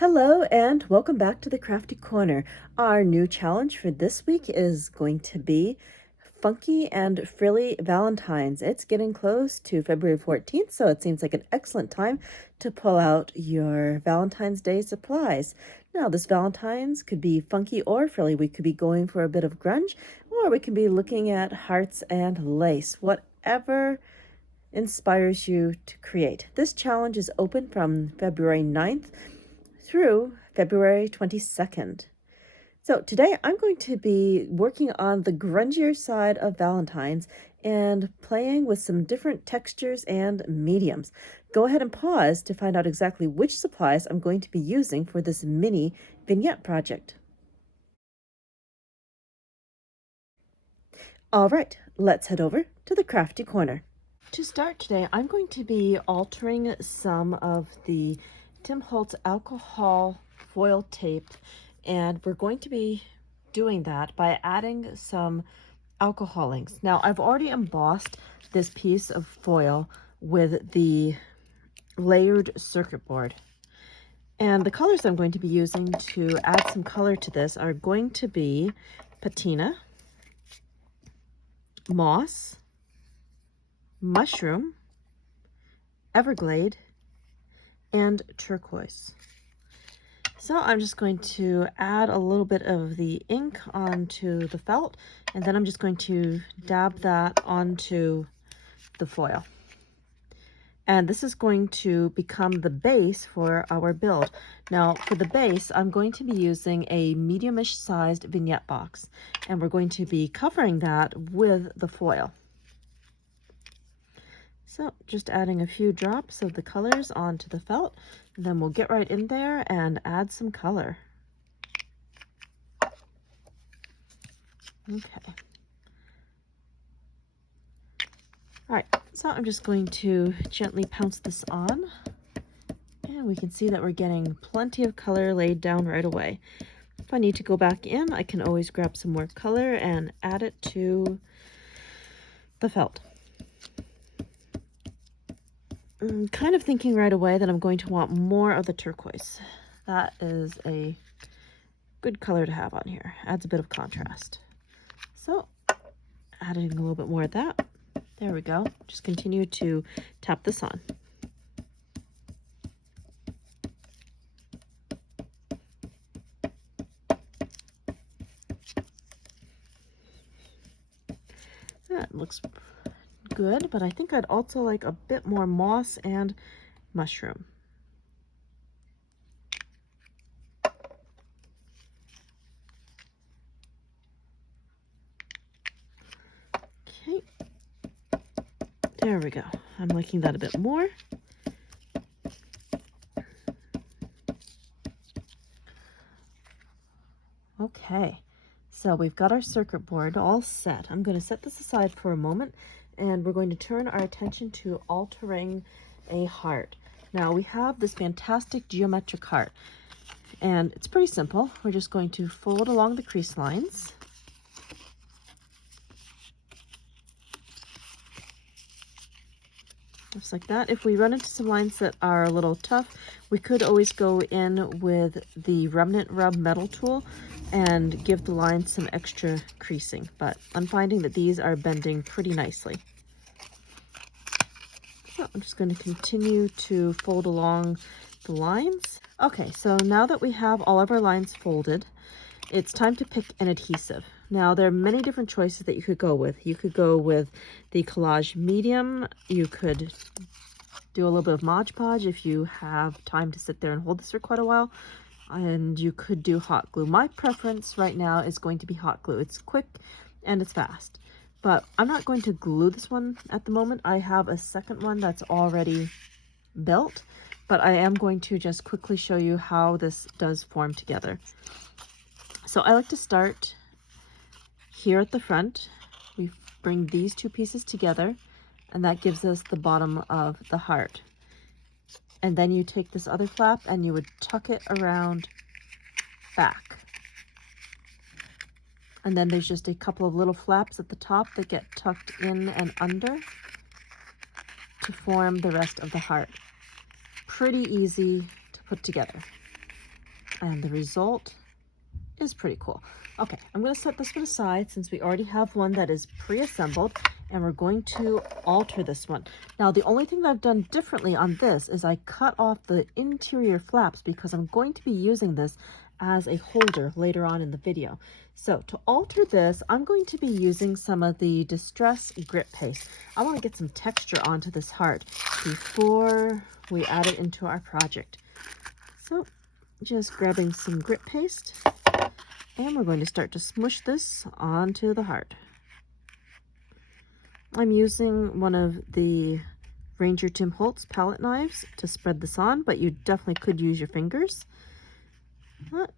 Hello and welcome back to the Crafty Corner. Our new challenge for this week is going to be Funkie and Frilly Valentines. It's getting close to February 14th, so it seems like an excellent time to pull out your Valentine's Day supplies. Now, this Valentine's could be funky or frilly. We could be going for a bit of grunge, or we can be looking at hearts and lace, whatever inspires you to create. This challenge is open from February 9th through February 22nd. So today I'm going to be working on the grungier side of Valentine's and playing with some different textures and mediums. Go ahead and pause to find out exactly which supplies I'm going to be using for this mini vignette project. All right, let's head over to the Crafty Corner. To start today, I'm going to be altering some of the Tim Holtz alcohol foil tape, and we're going to be doing that by adding some alcohol inks. Now, I've already embossed this piece of foil with the layered circuit board, and the colors I'm going to be using to add some color to this are going to be patina, moss, mushroom, everglade, and turquoise. So I'm just going to add a little bit of the ink onto the felt, and then I'm just going to dab that onto the foil. And this is going to become the base for our build. Now, for the base, I'm going to be using a medium-ish sized vignette box, and we're going to be covering that with the foil. So just adding a few drops of the colors onto the felt, and then we'll get right in there and add some color. Okay. All right, so I'm just going to gently pounce this on, and we can see that we're getting plenty of color laid down right away. If I need to go back in, I can always grab some more color and add it to the felt. I'm kind of thinking right away that I'm going to want more of the turquoise. That is a good color to have on here. Adds a bit of contrast. So, adding a little bit more of that. There we go. Just continue to tap this on. That looks good, but I think I'd also like a bit more moss and mushroom. Okay, there we go. I'm liking that a bit more. Okay, so we've got our circuit board all set. I'm going to set this aside for a moment, and we're going to turn our attention to altering a heart. Now, we have this fantastic geometric heart, and it's pretty simple. We're just going to fold along the crease lines. Just like that. If we run into some lines that are a little tough, we could always go in with the Remnant Rub metal tool and give the line some extra creasing, but I'm finding that these are bending pretty nicely. So I'm just going to continue to fold along the lines. Okay, so now that we have all of our lines folded, it's time to pick an adhesive. Now, there are many different choices that you could go with. You could go with the Collage Medium. You could do a little bit of Mod Podge if you have time to sit there and hold this for quite a while. And you could do hot glue. My preference right now is going to be hot glue. It's quick and it's fast. But I'm not going to glue this one at the moment. I have a second one that's already built, but I am going to just quickly show you how this does form together. So I like to start here at the front. We bring these two pieces together, and that gives us the bottom of the heart. And then you take this other flap and you would tuck it around back. And then there's just a couple of little flaps at the top that get tucked in and under to form the rest of the heart. Pretty easy to put together. and the result is pretty cool. Okay, I'm going to set this one aside since we already have one that is pre-assembled, and we're going to alter this one. Now, the only thing that I've done differently on this is I cut off the interior flaps because I'm going to be using this as a holder later on in the video. So to alter this, I'm going to be using some of the Distress Grit Paste. I want to get some texture onto this heart before we add it into our project. So just grabbing some grit paste, and we're going to start to smush this onto the heart. I'm using one of the Ranger Tim Holtz palette knives to spread this on, but you definitely could use your fingers. But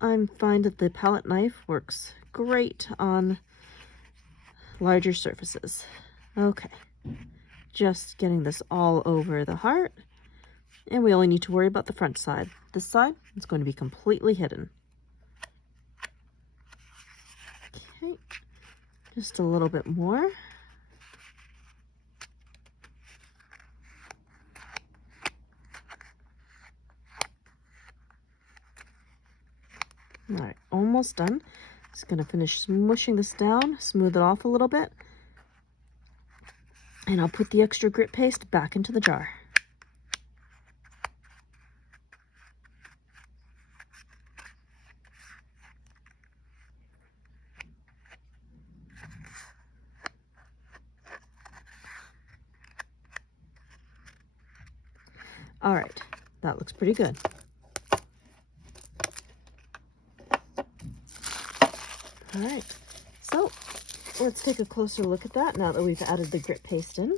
I find that the palette knife works great on larger surfaces. Okay, just getting this all over the heart, and we only need to worry about the front side. This side is going to be completely hidden. Okay, just a little bit more. All right, almost done. Just gonna finish smushing this down, smooth it off a little bit, and I'll put the extra grit paste back into the jar. All right, that looks pretty good. All right, so let's take a closer look at that now that we've added the grit paste in.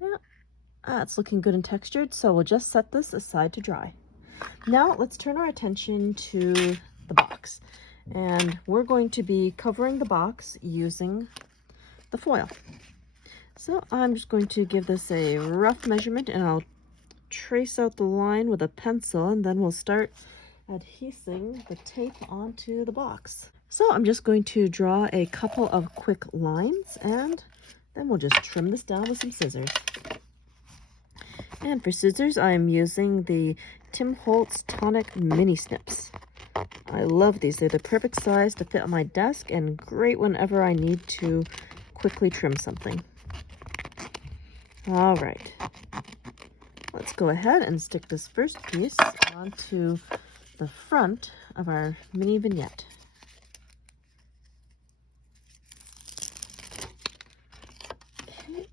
Yeah, it's looking good and textured, so we'll just set this aside to dry. Now let's turn our attention to the box, and we're going to be covering the box using the foil. So I'm just going to give this a rough measurement, and I'll trace out the line with a pencil, and then we'll start adhesing the tape onto the box. So I'm just going to draw a couple of quick lines, and then we'll just trim this down with some scissors. And for scissors, I'm using the Tim Holtz Tonic Mini Snips. I love these. They're the perfect size to fit on my desk and great whenever I need to quickly trim something. All right, let's go ahead and stick this first piece onto the front of our mini vignette. Okay.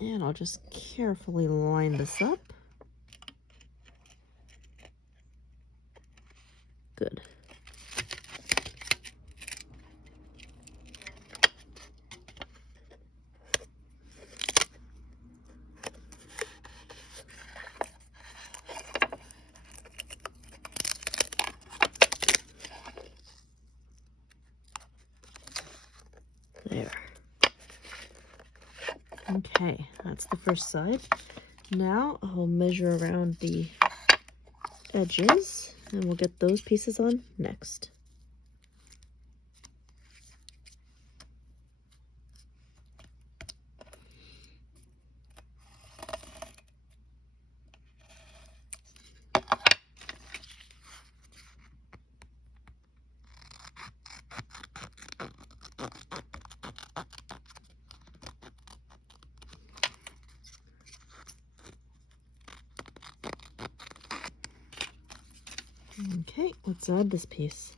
And I'll just carefully line this up. Good. There. Okay, that's the first side. Now I'll measure around the edges, and we'll get those pieces on next. Okay, let's add this piece.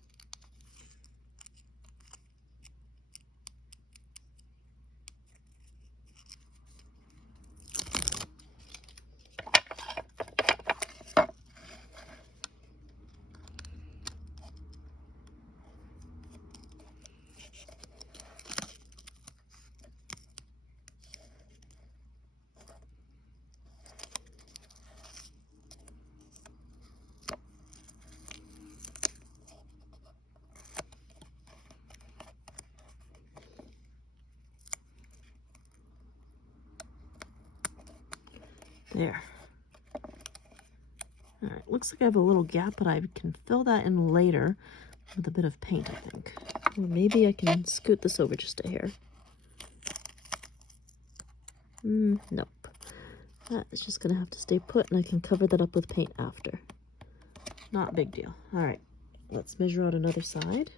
There. All right, looks like I have a little gap, but I can fill that in later with a bit of paint, I think. Or maybe I can scoot this over just a hair. Nope. That is just gonna have to stay put, and I can cover that up with paint after. Not a big deal. All right, let's measure out another side.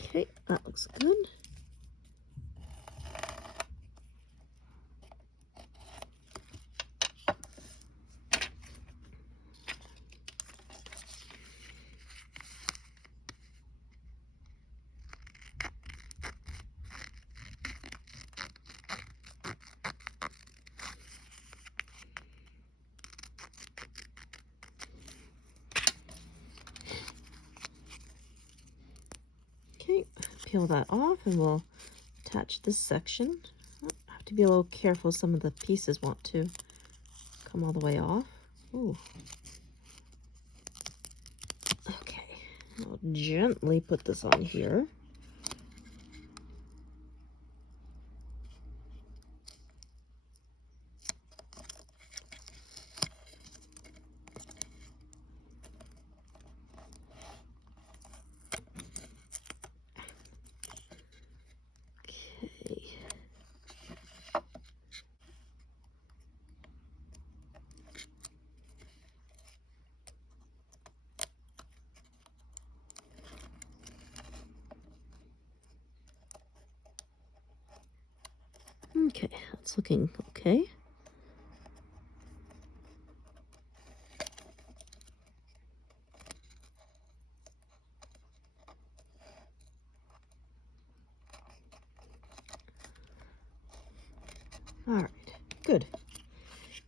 Okay, that looks good. Okay, peel that off and we'll attach this section. I have to be a little careful, some of the pieces want to come all the way off. Ooh. Okay, I'll gently put this on here. Okay, that's looking okay. All right, good.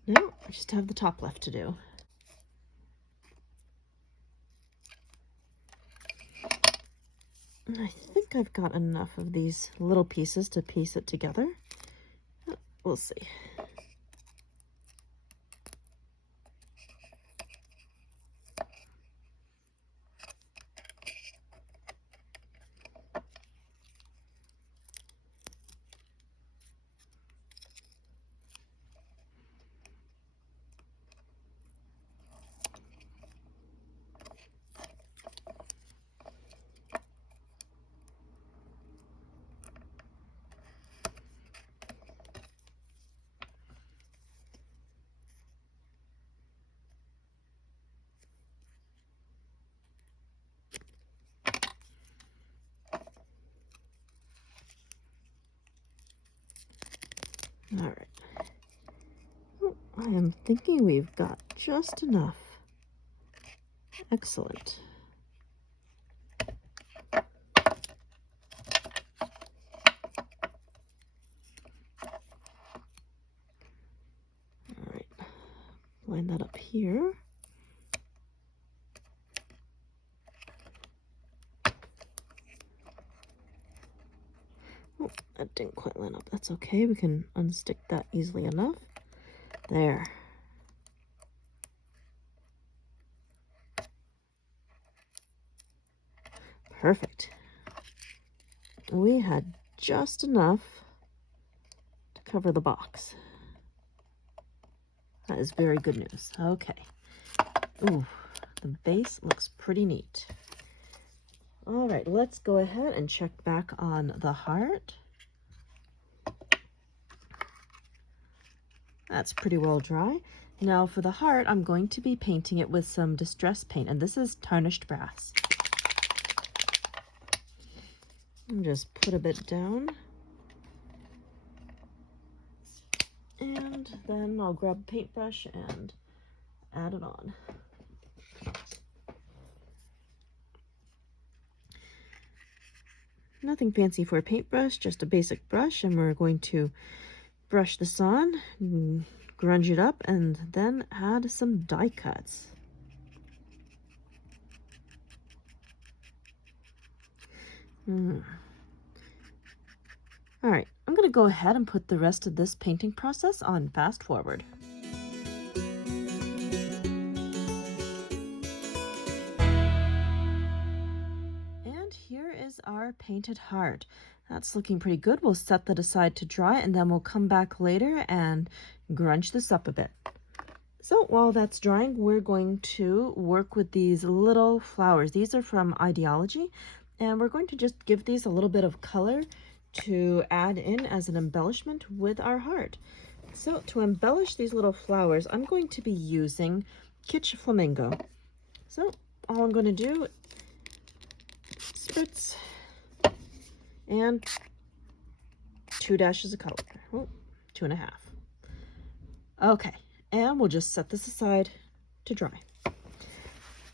Now I just have the top left to do. I think I've got enough of these little pieces to piece it together. We'll see. All right. Oh, I am thinking we've got just enough. Excellent. All right. Line that up here. Oh, that didn't quite line up. That's okay. We can unstick that easily enough. There. Perfect. We had just enough to cover the box. That is very good news. Okay. Ooh, the base looks pretty neat. All right, let's go ahead and check back on the heart. That's pretty well dry. Now for the heart, I'm going to be painting it with some distress paint, and this is tarnished brass. And just put a bit down. And then I'll grab a paintbrush and add it on. Nothing fancy for a paintbrush, just a basic brush, and we're going to brush this on, grunge it up, and then add some die cuts. All right, I'm going to go ahead and put the rest of this painting process on fast forward. And here is our painted heart. That's looking pretty good. We'll set that aside to dry, and then we'll come back later and grunge this up a bit. So while that's drying, we're going to work with these little flowers. These are from Ideology. And we're going to just give these a little bit of color to add in as an embellishment with our heart. So to embellish these little flowers, I'm going to be using Kitsch Flamingo. So all I'm going to do, spritz and 2 dashes of color. Oh, 2.5. Okay, and we'll just set this aside to dry.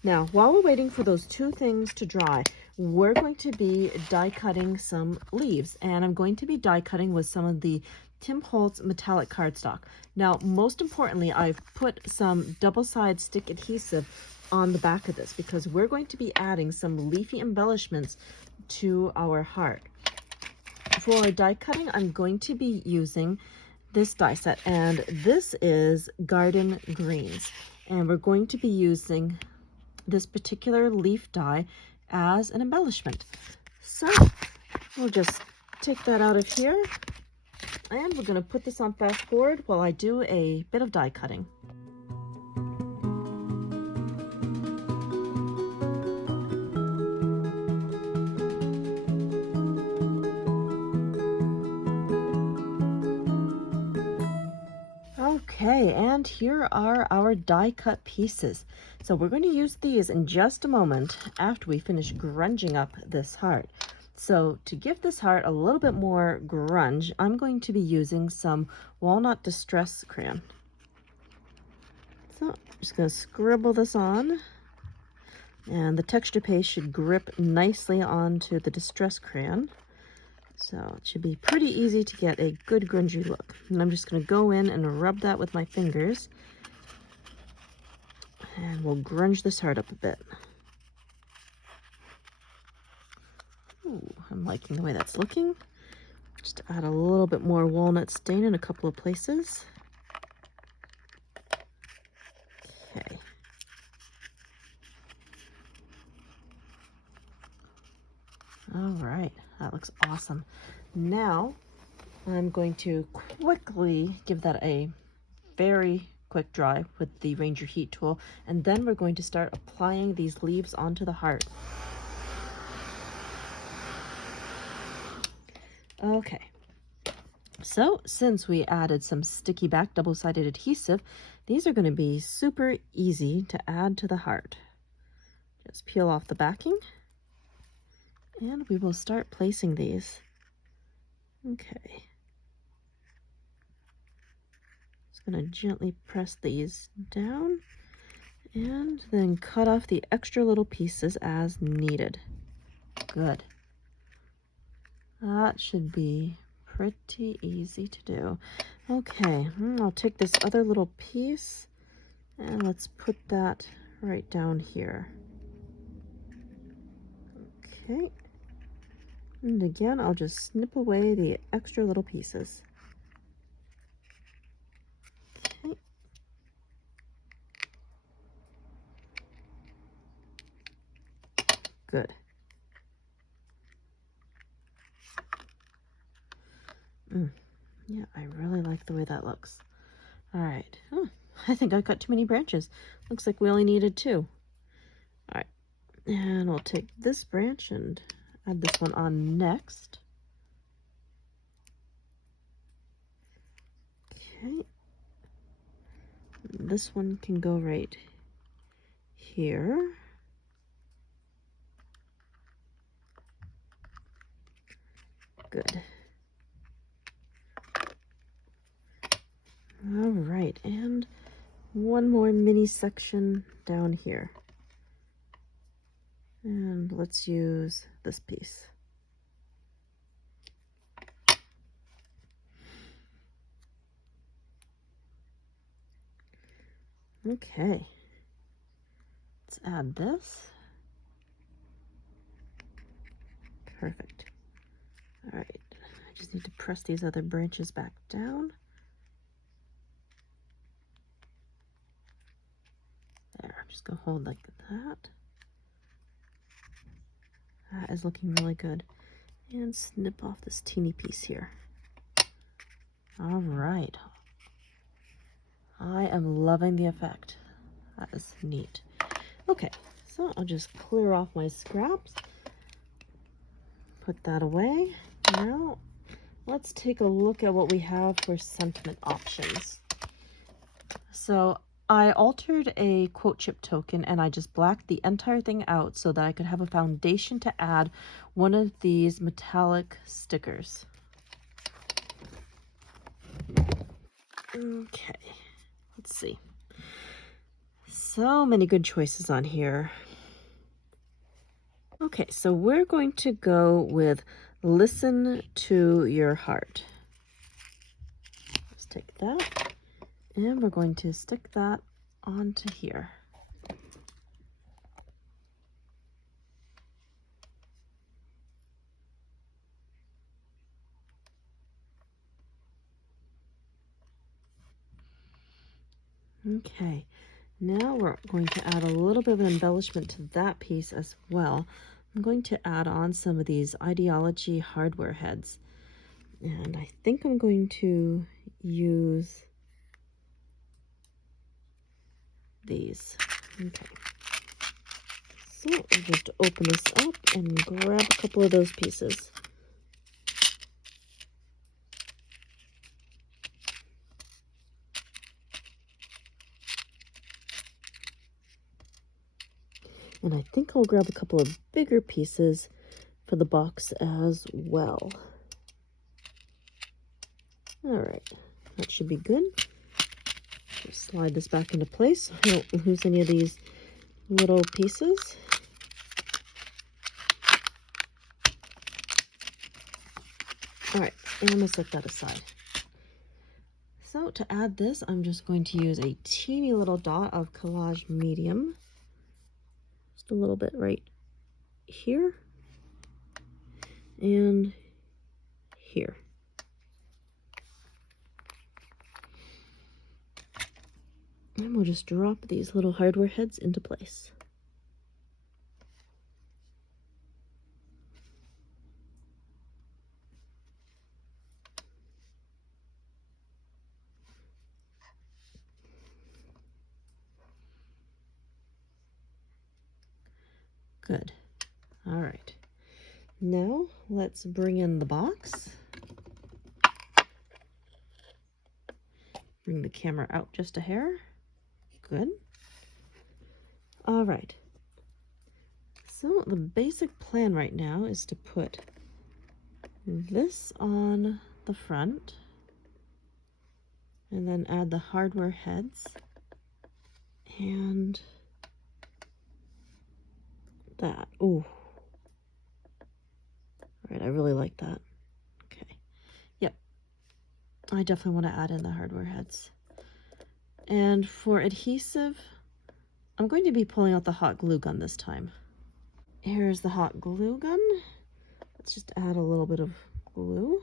Now, while we're waiting for those 2 things to dry, we're going to be die cutting some leaves, and I'm going to be die cutting with some of the Tim Holtz metallic cardstock. Now, most importantly, I've put some double-sided stick adhesive on the back of this because we're going to be adding some leafy embellishments to our heart. For die cutting, I'm going to be using this die set, and this is Garden Greens, and we're going to be using this particular leaf die as an embellishment. So we'll just take that out of here, and we're going to put this on fast forward while I do a bit of die cutting. Okay, and here are our die cut pieces. So we're going to use these in just a moment after we finish grunging up this heart. So to give this heart a little bit more grunge, I'm going to be using some Walnut Distress Crayon. So I'm just going to scribble this on, and the texture paste should grip nicely onto the Distress Crayon. So it should be pretty easy to get a good grungy look. And I'm just going to go in and rub that with my fingers. And we'll grunge this heart up a bit. Ooh, I'm liking the way that's looking. Just add a little bit more walnut stain in a couple of places. Okay. All right, that looks awesome. Now I'm going to quickly give that a very quick dry with the Ranger Heat tool, and then we're going to start applying these leaves onto the heart. Okay, so since we added some sticky back double-sided adhesive, these are going to be super easy to add to the heart. Just peel off the backing, and we will start placing these. Okay. Just going to gently press these down and then cut off the extra little pieces as needed. Good. That should be pretty easy to do. Okay, I'll take this other little piece and let's put that right down here. Okay. And again, I'll just snip away the extra little pieces. Okay. Good. Yeah, I really like the way that looks. All right. Oh, I think I cut too many branches. Looks like we only needed 2. All right. And we'll take this branch and add this one on next. Okay. This one can go right here. Good. All right, and one more mini section down here. And let's use this piece. Okay, let's add this. Perfect. All right, I just need to press these other branches back down. There, I'm just gonna hold like that. That is looking really good. And snip off this teeny piece here. All right. I am loving the effect. That is neat. Okay, so I'll just clear off my scraps. put that away. Now, let's take a look at what we have for sentiment options. So I altered a quote chip token and I just blacked the entire thing out so that I could have a foundation to add one of these metallic stickers. Okay, let's see. So many good choices on here. Okay, so we're going to go with Listen to Your Heart. Let's take that and we're going to stick that onto here. Okay, now we're going to add a little bit of an embellishment to that piece as well. I'm going to add on some of these Ideology hardware heads. And I think I'm going to use these. Okay. So I'll just open this up and grab a couple of those pieces. And I think I'll grab a couple of bigger pieces for the box as well. All right, that should be good. Just slide this back into place so I don't lose any of these little pieces. All right, and I'm gonna set that aside. So to add this, I'm just going to use a teeny little dot of Collage Medium. Just a little bit right here and here. And we'll just drop these little hardware heads into place. Good. All right. Now let's bring in the box. Bring the camera out just a hair. Good. All right. So the basic plan right now is to put this on the front and then add the hardware heads and that. Ooh. All right, I really like that. Okay. Yep. I definitely want to add in the hardware heads. And for adhesive, I'm going to be pulling out the hot glue gun this time. Here's the hot glue gun. Let's just add a little bit of glue.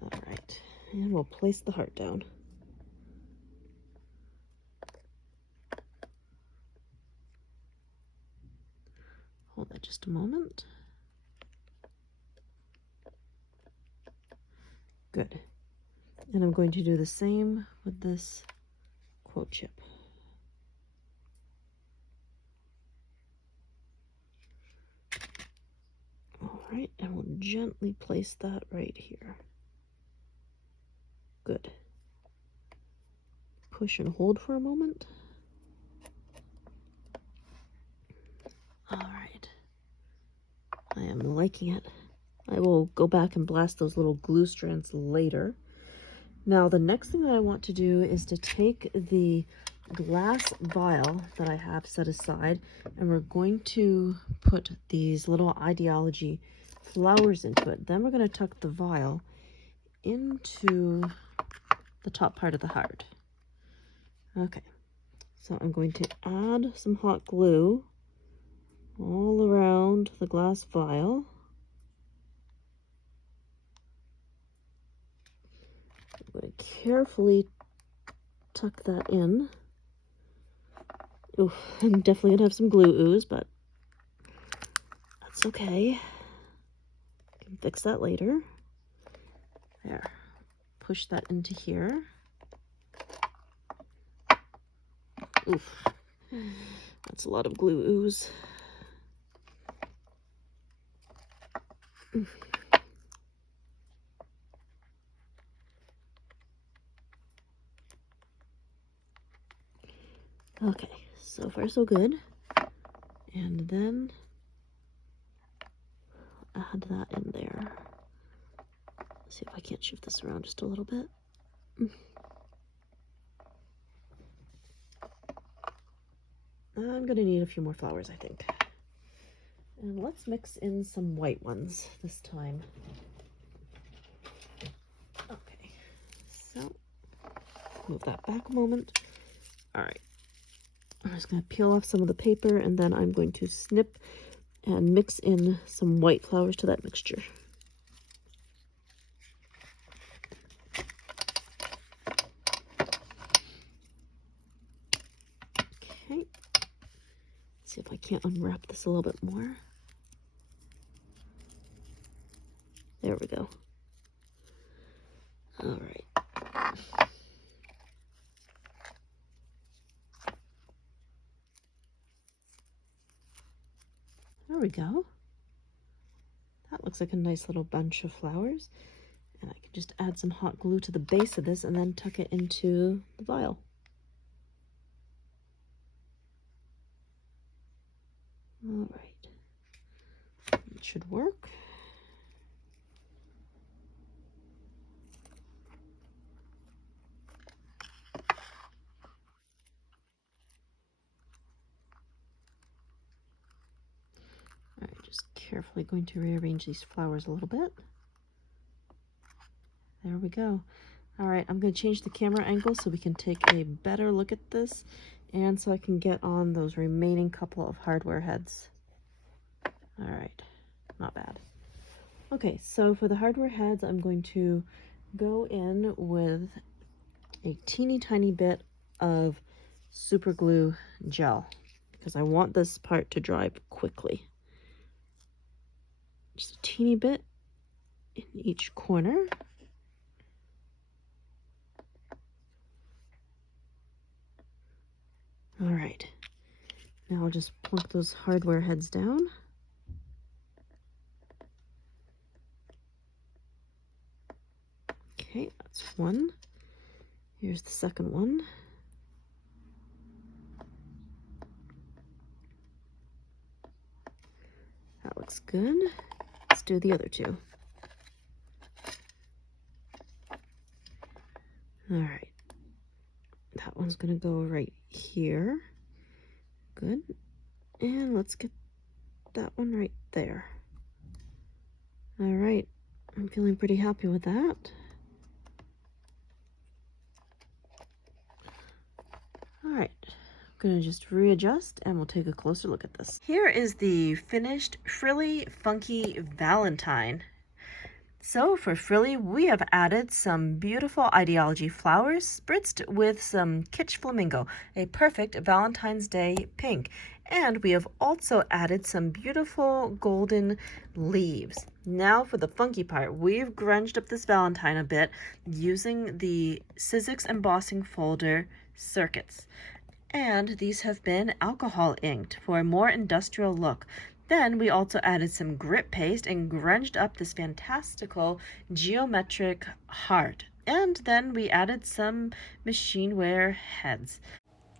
All right, and we'll place the heart down. Hold that just a moment. Good. And I'm going to do the same with this quote chip. All right, and we'll gently place that right here. Good. Push and hold for a moment. All right. I am liking it. I will go back and blast those little glue strands later. Now, the next thing that I want to do is to take the glass vial that I have set aside, and we're going to put these little Ideology flowers into it. Then we're going to tuck the vial into the top part of the heart. Okay, so I'm going to add some hot glue all around the glass vial. I'm going to carefully tuck that in. Ooh, I'm definitely going to have some glue ooze, but that's okay. I can fix that later. There. Push that into here. Oof. That's a lot of glue ooze. Okay, so far so good. And then add that in there. See if I can't shift this around just a little bit. I'm gonna need a few more flowers, I think. And let's mix in some white ones this time. Okay, so move that back a moment. All right, I'm just gonna peel off some of the paper, and then I'm going to snip and mix in some white flowers to that mixture. Okay, see if I can't unwrap this a little bit more. There we go. All right. There we go. That looks like a nice little bunch of flowers. And I can just add some hot glue to the base of this and then tuck it into the vial. All right. It should work. All right, just carefully going to rearrange these flowers a little bit. There we go. All right, I'm going to change the camera angle so we can take a better look at this and so I can get on those remaining couple of hardware heads. All right, not bad. Okay, so for the hardware heads, I'm going to go in with a teeny tiny bit of super glue gel because I want this part to dry quickly. Just a teeny bit in each corner. All right, now I'll just plunk those hardware heads down. Okay, that's one. Here's the second one. That looks good. Let's do the other two. All right. That one's gonna go right here. Good. And let's get that one right there. All right. I'm feeling pretty happy with that. All right. I'm gonna just readjust and we'll take a closer look at this. Here is the finished Frilly Funkie Valentine. So for Frilly, we have added some beautiful Ideology flowers spritzed with some Kitsch Flamingo, a perfect Valentine's Day pink. And we have also added some beautiful golden leaves. Now for the funky part, we've grunged up this Valentine a bit using the Sizzix embossing folder circuits. And these have been alcohol inked for a more industrial look. Then we also added some grit paste and grunged up this fantastical geometric heart. And then we added some machine wear heads.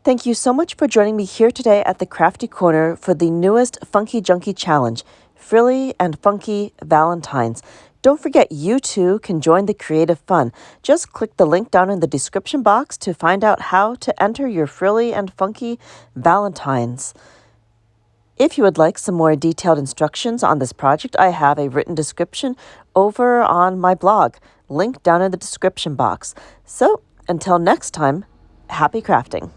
Thank you so much for joining me here today at the Crafty Corner for the newest Funkie Junkie Challenge, Frilly and Funkie Valentines. Don't forget you too can join the creative fun. Just click the link down in the description box to find out how to enter your Frilly and Funkie Valentines. If you would like some more detailed instructions on this project, I have a written description over on my blog, link down in the description box. So until next time, happy crafting.